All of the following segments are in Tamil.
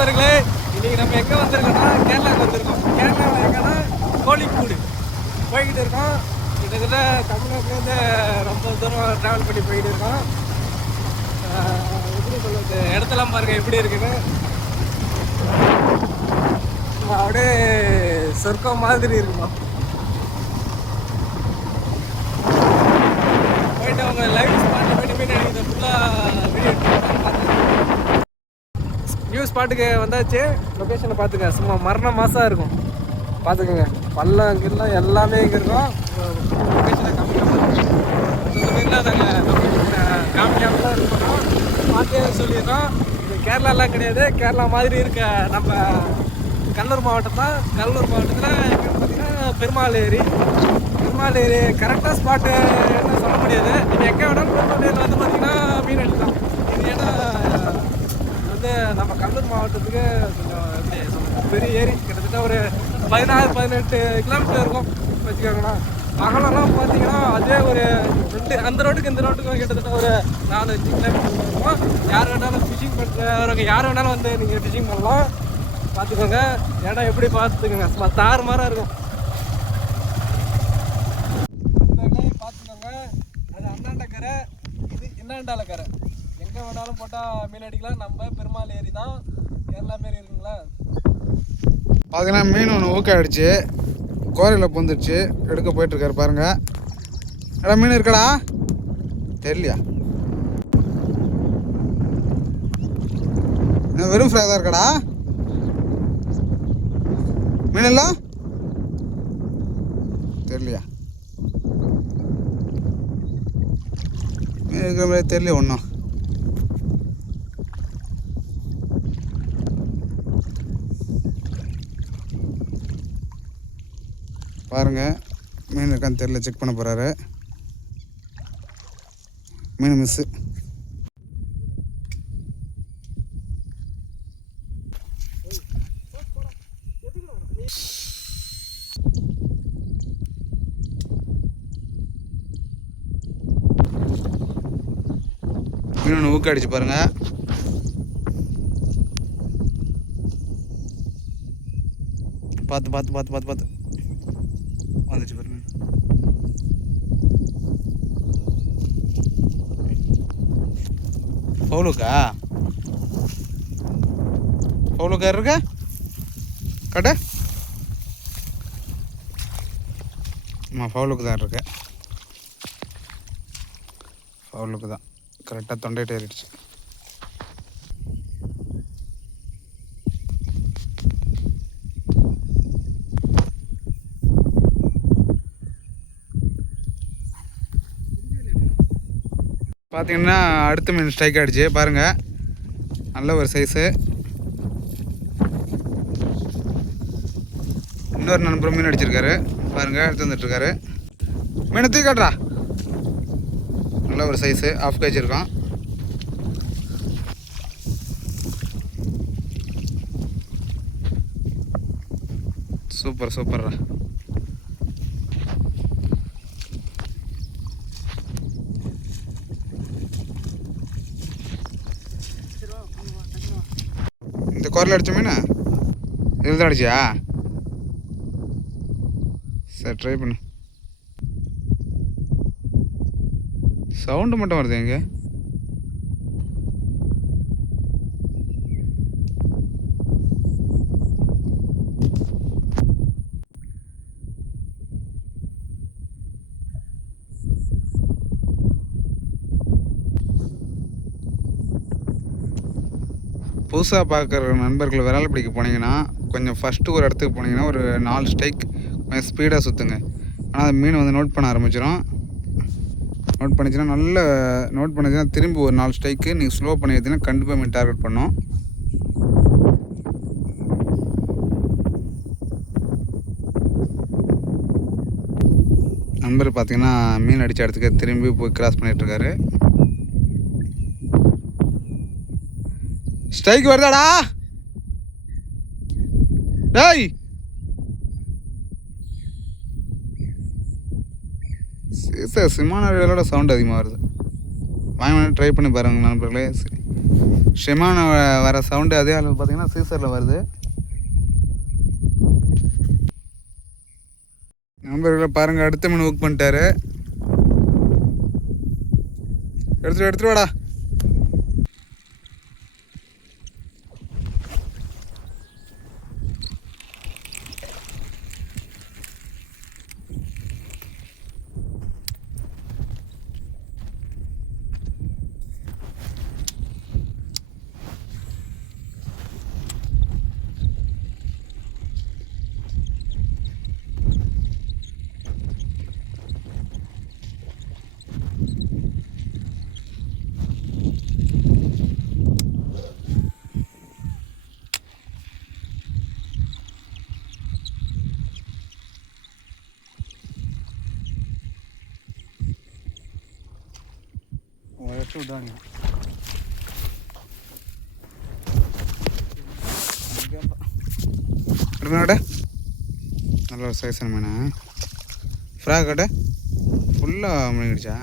நண்பர்களே இன்னைக்கு நம்ம எங்கே வந்திருக்கோம்னா கேரளாவுக்கு வந்திருக்கோம். கேரளாவில் எங்கன்னா கோழிக்கூடு. போய்கிட்டு இருக்கோம். கிட்டத்தட்ட தமிழ்நாட்டிலேருந்து ரொம்ப தூரம் ட்ராவல் பண்ணி போய்கிட்டு இருக்கோம். எப்படி சொல்றது? இடத்தெல்லாம் பாருங்க எப்படி இருக்குன்னு. அப்படியே சொர்க்கம் மாதிரி இருக்குமா போயிட்டு அவங்க லைவ் ஸ்பாட்டில் போயிட்டு மீன் அடிக்கிறத ஃபுல்லாக வீடியோ வியூ ஸ்பாட்டுக்கு வந்தாச்சு. லொக்கேஷனை பார்த்துக்க சும்மா மரண மாதம் இருக்கும். பார்த்துக்கோங்க. பள்ளம் கிள்ளம் எல்லாமே இங்கே இருக்கும். லொக்கேஷனை காமிக்காம இந்த மீன்லாம் நாங்கள் லொக்கேஷனை காமிக்காமலாம் இருக்கோம் பார்த்தே சொல்லிடுறோம். இது கேரளாலாம் கிடையாது. கேரளா மாதிரி இருக்க நம்ம கடலூர் மாவட்டம் தான். கடலூர் மாவட்டத்தில் பார்த்தீங்கன்னா பெருமாள் ஏரி பெருமாள் ஏரி கரெக்டாக ஸ்பாட்டு என்ன சொல்ல முடியாது. நீங்கள் எங்கே வேணாலும் பெருமாள் ஏரியில் வந்து பார்த்தீங்கன்னா மீன் எடுக்கலாம் இது ஏன்னா வந்து நம்ம கடலூர் மாவட்டத்துக்கு கொஞ்சம் பெரிய ஏரி. கிட்டத்தட்ட ஒரு பதினாறு பதினெட்டு கிலோமீட்டர் இருக்கும். வச்சுக்கோங்களேன். அகலம்லாம் பார்த்தீங்கன்னா அதே ஒரு ரெண்டு அந்த ரோட்டுக்கு இந்த ரோட்டுக்கும் கிட்டத்தட்ட ஒரு நாலஞ்சு கிலோமீட்டர் இருக்கும். யார் வேணாலும் ஃபிஷிங் பண்ணுறவங்க யார் வேணாலும் வந்து நீங்கள் ஃபிஷிங் பண்ணலாம். பார்த்துக்கோங்க. இடம் எப்படி பார்த்துக்கோங்க. சும்மா தாறு மாறாக இருக்கும். பார்த்துக்கோங்க. அது அண்ணாண்ட கரை. இது இன்னாண்டால கரை. எங்கே வேணாலும் போட்டால் மீன் அடிக்கலாம். நம்ம பெருமாள் ஏரி தான் கேரளா மாரி இருக்குங்களா? பார்த்தீங்கன்னா மீன் ஒன்று ஊக்காயிடுச்சு கோரையில் பொந்துடுச்சு. எடுக்க போயிட்டுருக்காரு பாருங்க. எடா மீன் இருக்கடா? தெரியலையா? வெறும் ஃப்ரை தான் இருக்கடா? மீன் இல்லை? தெரியலையா? மீன் இருக்கிற மாதிரி தெரியல ஒன்றும் பாருங்கள் மீன் இருக்கான்னு தெரியல செக் பண்ண போகிறாரு மீன் மிஸ்ஸு மீன் ஒன்று ஊக்க அடிச்சு பாருங்க. பார்த்து பார்த்து பார்த்து பார்த்து பார்த்து வந்துச்சு பாருங்க ஃபவுலுக்கா ஃபவுலுக்கா இருக்க கடை? ஆமாம் ஃபவுலுக்கு தான் இருக்கு. ஃபவுலுக்கு தான். கரெக்டாக தொண்டைட்டு ஏறிடுச்சு. பார்த்தீங்கன்னா அடுத்த மீன் ஸ்ட்ரைக் ஆகிடுச்சு பாருங்கள் நல்ல ஒரு சைஸு இன்னொரு நண்பர் மீன் அடிச்சிருக்காரு. பாருங்கள் எடுத்து வந்துட்டுருக்காரு. மீனை தூக்கி நல்ல ஒரு சைஸு ஆஃப் கேஜ் இருக்கும் சூப்பர் சூப்பர்ரா. இந்த குரல் அடிச்ச மீனா இதில் தான் அடிச்சியா? சரி ட்ரை பண்ணு. சவுண்டு மட்டும் வருது எங்கே புதுசாக பார்க்குற நண்பர்கள் விரால் பிடிக்க போனீங்கன்னா கொஞ்சம் ஃபஸ்ட்டு ஒரு இடத்துக்கு போனீங்கன்னா ஒரு நாலு ஸ்டைக் கொஞ்சம் ஸ்பீடாக சுற்றுங்க ஆனால் அந்த மீன் வந்து நோட் பண்ண ஆரம்பிச்சிடும் நோட் பண்ணிச்சுன்னா நல்ல நோட் பண்ணிச்சுன்னா திரும்பி ஒரு நாலு ஸ்டைக்கு நீங்கள் ஸ்லோ பண்ணி எடுத்தீங்கன்னா கண்டிப்பாக மீன் டார்கெட் பண்ணும். நண்பர் பார்த்தீங்கன்னா மீன் அடித்த இடத்துக்கு திரும்பி போய் கிராஸ் பண்ணிகிட்ருக்காரு ஸ்ட்ரைக் வருதாடா? டேய்! சார் சிமான வேலோட சவுண்ட் அதிகமாக வருது. வாங்க ட்ரை பண்ணி பாருங்க நண்பர்களே. சரி ஷெமான வர சவுண்டு அதே அளவு பார்த்தீங்கன்னா சீசரில் வருது. நண்பர்களை பாருங்க அடுத்த மீன் புக் பண்ணிட்டாரு. எடுத்துட்டு எடுத்துட்டு வாடா. எடுத்து விட்டாங்க நல்ல ஒரு சைஸான மீன் ஃப்ராக் கடை ஃபுல்லாக முடிஞ்சிடுச்சா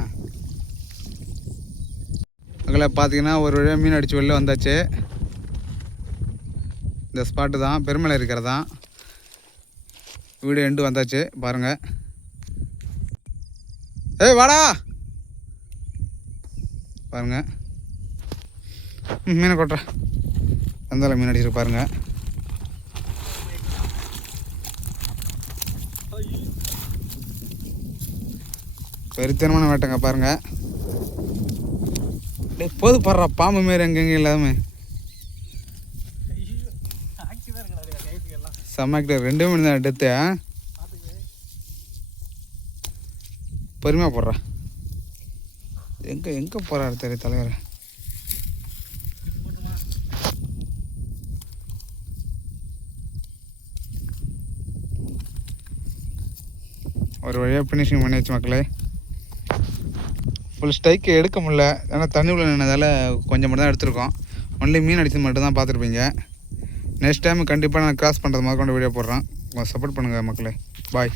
அங்கே பார்த்தீங்கன்னா ஒரு வழியாக மீன் அடித்து வெளில வந்தாச்சு. இந்த ஸ்பாட்டு தான் பெருமலை இருக்கிறது? தான் வீடு எண்டு வந்தாச்சு பாருங்கள் ஏய் வாடா! பாருங்கள் மீனை கொட்டுற. அந்தால மீன் அடிச்சிருக்கு பாருங்க. பெருத்தனமான வேட்டைங்க பாருங்க. போது பாடுறா பாம்பு மாரி எங்கெங்க இல்லாமே செம்மாக்கிட்ட ரெண்டு மணி தான் எடுத்து பொறுமையாக போடுறா. எங்கே எங்கே போகிறாரு தெரிய தலைவர்? ஒரு வழியாக ஃபினிஷிங் பண்ணியாச்சு மக்களே. ஃபுல் ஸ்ட்ரைக்கு எடுக்க முடில ஏன்னா தண்ணி உள்ள நின்றதால கொஞ்சம் மட்டும் தான் எடுத்திருக்கோம். ஒன்லி மீன் அடித்தது மட்டும் தான் பார்த்துருப்பீங்க. நெக்ஸ்ட் டைம் கண்டிப்பாக நான் கிராஸ் பண்ணுறது மாதிரி கொண்டு வீடியோ போடுறேன் சப்போர்ட் பண்ணுங்கள் மக்களே. பாய்